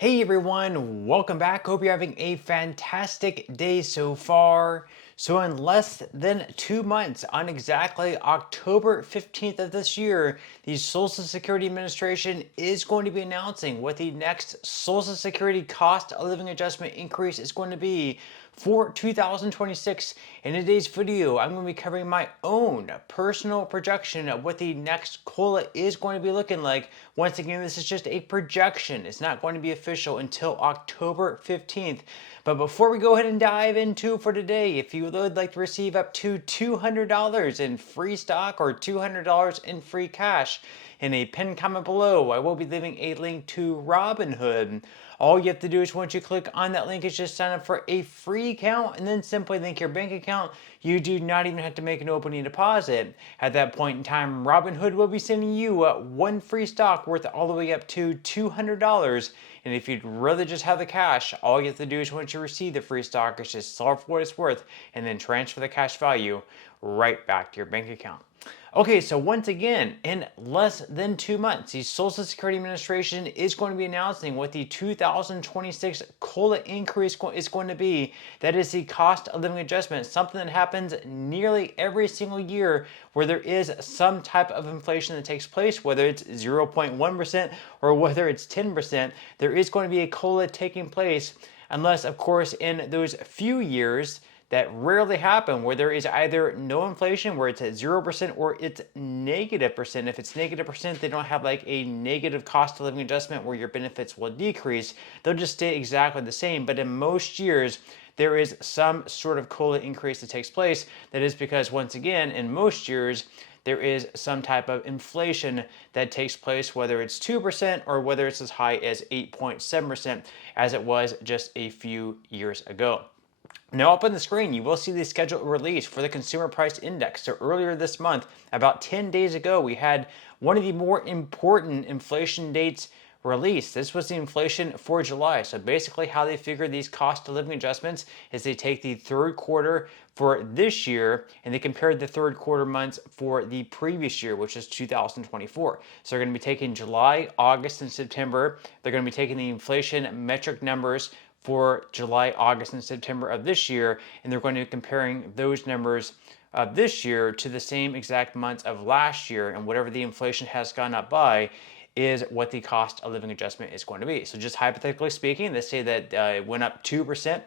Hey everyone, welcome back. Hope you're having a fantastic day so far. So in less than 2 months, on exactly October 15th of this year, the Social Security Administration is going to be announcing what the next Social Security cost of living adjustment increase is going to be for 2026. In today's video, I'm going to be covering my own personal projection of what the next COLA is going to be looking like. Once again, this is just a projection. It's not going to be official until October 15th. But before we go ahead and dive into for today, if you would like to receive up to $200 in free stock or $200 in free cash, in a pinned comment below, I will be leaving a link to Robinhood. All you have to do is once you click on that link is just sign up for a free account and then simply link your bank account. You do not even have to make an opening deposit. At that point in time, Robinhood will be sending you one free stock worth all the way up to $200. And if you'd rather just have the cash, all you have to do is once you receive the free stock is just sell it for what it's worth and then transfer the cash value right back to your bank account. Okay, so once again, in less than 2 months, the Social Security Administration is going to be announcing what the 2026 COLA increase is going to be. That is the cost of living adjustment, something that happens nearly every single year where there is some type of inflation that takes place, whether it's 0.1% or whether it's 10%, there is going to be a COLA taking place, unless, of course, in those few years that rarely happen where there is either no inflation, where it's at 0%, or it's negative percent. If it's negative percent, they don't have like a negative cost of living adjustment where your benefits will decrease. They'll just stay exactly the same. But in most years, there is some sort of COLA increase that takes place. That is because, once again, in most years, there is some type of inflation that takes place, whether it's 2% or whether it's as high as 8.7%, as it was just a few years ago. Now up on the screen, you will see the scheduled release for the Consumer Price Index. So earlier this month, about 10 days ago, we had one of the more important inflation dates released. This was the inflation for July. So basically how they figure these cost of living adjustments is they take the third quarter for this year and they compare the third quarter months for the previous year, which is 2024. So they're going to be taking July, August, and September. They're going to be taking the inflation metric numbers for July, August, and September of this year, and they're going to be comparing those numbers of this year to the same exact months of last year, and whatever the inflation has gone up by is what the cost of living adjustment is going to be. So just hypothetically speaking, let's say that it went up 2%.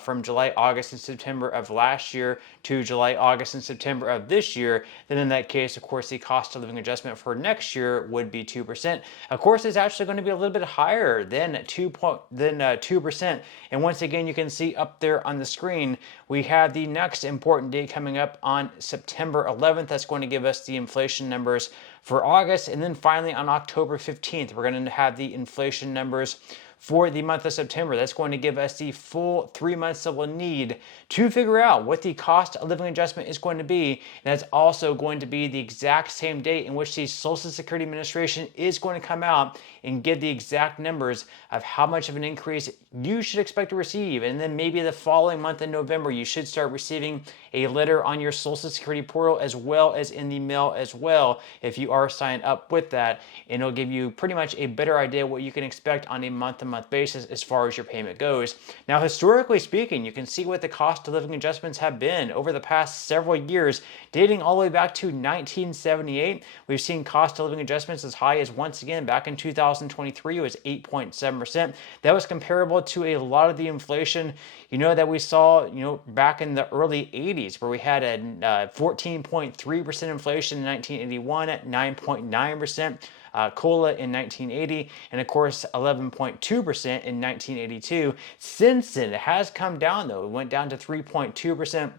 From July, August, and September of last year to July, August, and September of this year, then in that case, of course, the cost of living adjustment for next year would be 2%. Of course, it's actually going to be a little bit higher than 2%. And once again, you can see up there on the screen, we have the next important date coming up on September 11th. That's going to give us the inflation numbers for August. And then finally on October 15th, we're going to have the inflation numbers for the month of September. That's going to give us the full 3 months that we'll need to figure out what the cost of living adjustment is going to be. And that's also going to be the exact same date in which the Social Security Administration is going to come out and give the exact numbers of how much of an increase you should expect to receive. And then maybe the following month in November, you should start receiving a letter on your Social Security portal as well as in the mail as well, if you are signed up with that. And it'll give you pretty much a better idea what you can expect on a month-to-month basis as far as your payment goes. Now, historically speaking, you can see what the cost of living adjustments have been over the past several years, dating all the way back to 1978. We've seen cost of living adjustments as high as, once again, back in 2023, it was 8.7%. That was comparable to a lot of the inflation, that we saw, back in the early 80s, where we had a 14.3% inflation in 1981, at 9.9%. COLA in 1980, and of course 11.2% in 1982. Since then, it has come down though. It went down to 3.2%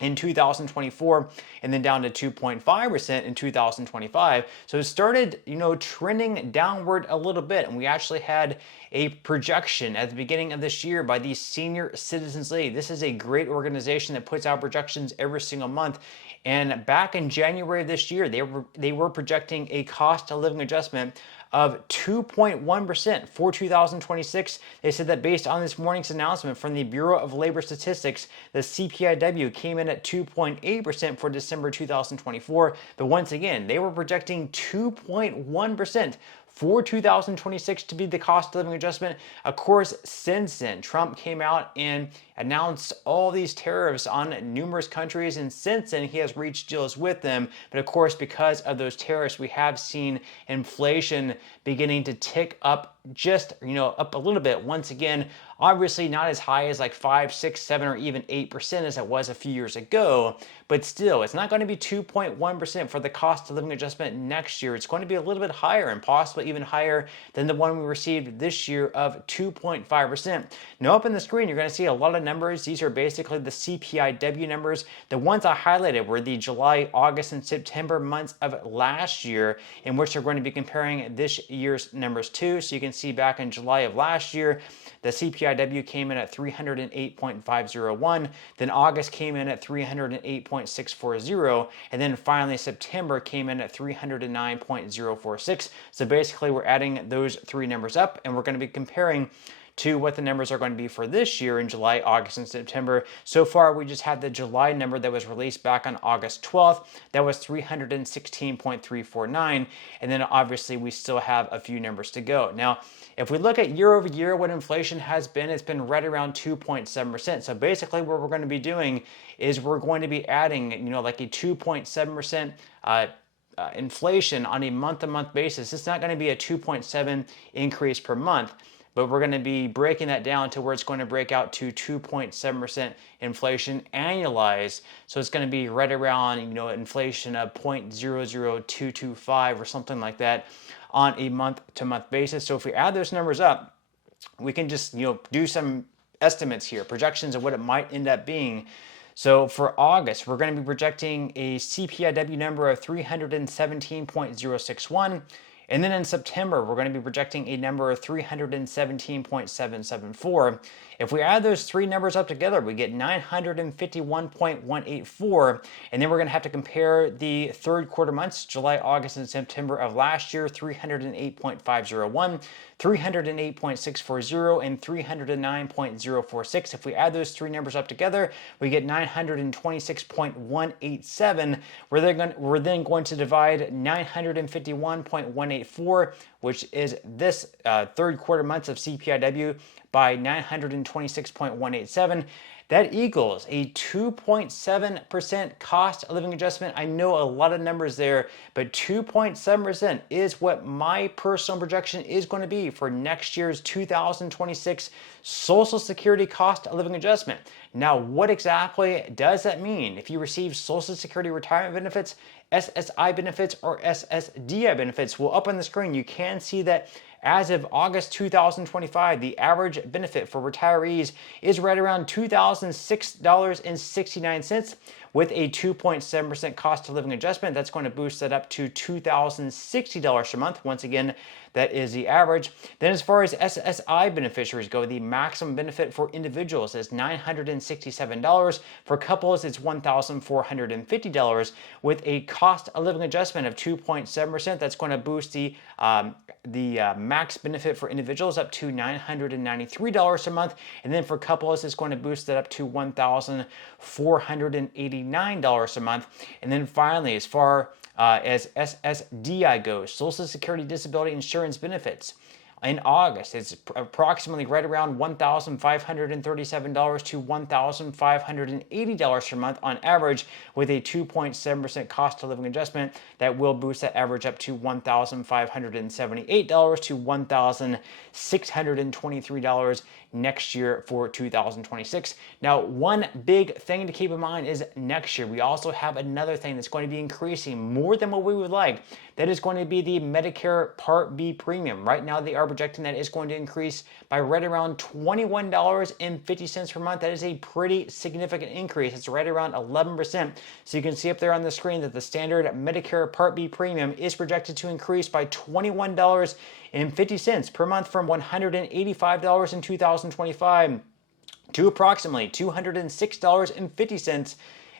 in 2024 and then down to 2.5% in 2025. So it started, trending downward a little bit, and we actually had a projection at the beginning of this year by the Senior Citizens League. This is a great organization that puts out projections every single month. And back in January of this year, they were projecting a cost of living adjustment of 2.1% for 2026. They said that based on this morning's announcement from the Bureau of Labor Statistics, the CPIW came in at 2.8% for December 2024. But once again, they were projecting 2.1% for 2026 to be the cost of living adjustment. Of course, since then, Trump came out and announced all these tariffs on numerous countries, and since then he has reached deals with them. But of course, because of those tariffs, we have seen inflation beginning to tick up, just up a little bit once again. Obviously not as high as like 5, 6, 7, or even 8% as it was a few years ago, but still, it's not going to be 2.1% for the cost of living adjustment next year. It's going to be a little bit higher, and possibly even higher than the one we received this year of 2.5%. Now up on the screen, you're going to see a lot of numbers. These are basically the CPIW numbers. The ones I highlighted were the July, August, and September months of last year, in which they're going to be comparing this year's numbers to. So you can see back in July of last year, the CPIW came in at 308.501, then August came in at 308.640, and then finally September came in at 309.046. So basically we're adding those three numbers up, and we're going to be comparing to what the numbers are going to be for this year in July, August, and September. So far, we just had the July number that was released back on August 12th. That was 316.349. And then obviously we still have a few numbers to go. Now, if we look at year over year, what inflation has been, it's been right around 2.7%. So basically what we're going to be doing is we're going to be adding, like a 2.7% inflation on a month-to-month basis. It's not going to be a 2.7 increase per month, but we're going to be breaking that down to where it's going to break out to 2.7% inflation annualized. So it's going to be right around, inflation of 0.00225 or something like that on a month-to-month basis. So if we add those numbers up, we can just, do some estimates here, projections of what it might end up being. So for August, we're going to be projecting a CPIW number of 317.061. And then in September, we're going to be projecting a number of 317.774. If we add those three numbers up together, we get 951.184. And then we're going to have to compare the third quarter months, July, August, and September of last year, 308.501, 308.640, and 309.046. If we add those three numbers up together, we get 926.187. We're then going to divide 951.184, which is this third quarter months of CPIW, by 926.187. That equals a 2.7% cost of living adjustment. I know a lot of numbers there, but 2.7% is what my personal projection is going to be for next year's 2026 Social Security cost of living adjustment. Now, what exactly does that mean? If you receive Social Security retirement benefits, SSI benefits, or SSDI benefits, well, up on the screen, you can see that as of August 2025, the average benefit for retirees is right around $2,006.69 with a 2.7% cost of living adjustment. That's going to boost that up to $2,060 a month. Once again, that is the average. Then as far as SSI beneficiaries go, the maximum benefit for individuals is $967. For couples, it's $1,450 with a cost of living adjustment of 2.7%. That's going to boost the max benefit for individuals up to $993 a month. And then for couples, it's going to boost that up to $1,489 a month. And then finally, as far as SSDI goes, Social Security Disability Insurance benefits, in August, it's approximately right around $1,537 to $1,580 per month on average, with a 2.7% cost of living adjustment that will boost that average up to $1,578 to $1,623 next year for 2026. Now, one big thing to keep in mind is next year we also have another thing that's going to be increasing more than what we would like. That is going to be the Medicare Part B premium. Right now, they are projecting that it's going to increase by right around $21.50 per month. That is a pretty significant increase. It's right around 11%. So you can see up there on the screen that the standard Medicare Part B premium is projected to increase by $21.50 per month from $185 in 2025 to approximately $206.50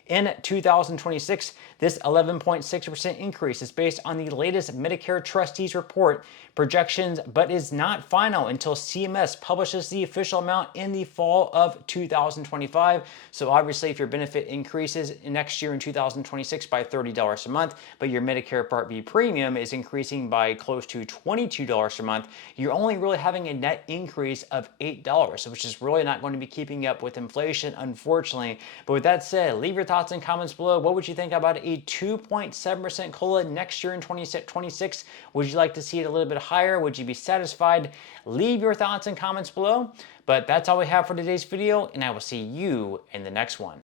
in 2026. This 11.6% increase is based on the latest Medicare Trustees report projections, but is not final until CMS publishes the official amount in the fall of 2025. So obviously, if your benefit increases next year in 2026 by $30 a month, but your Medicare Part B premium is increasing by close to $22 a month, you're only really having a net increase of $8, which is really not going to be keeping up with inflation, unfortunately. But with that said, leave your thoughts and comments below. What would you think about a 2.7% COLA next year in 2026? Would you like to see it a little bit higher? Would you be satisfied? Leave your thoughts and comments below. But that's all we have for today's video, and I will see you in the next one.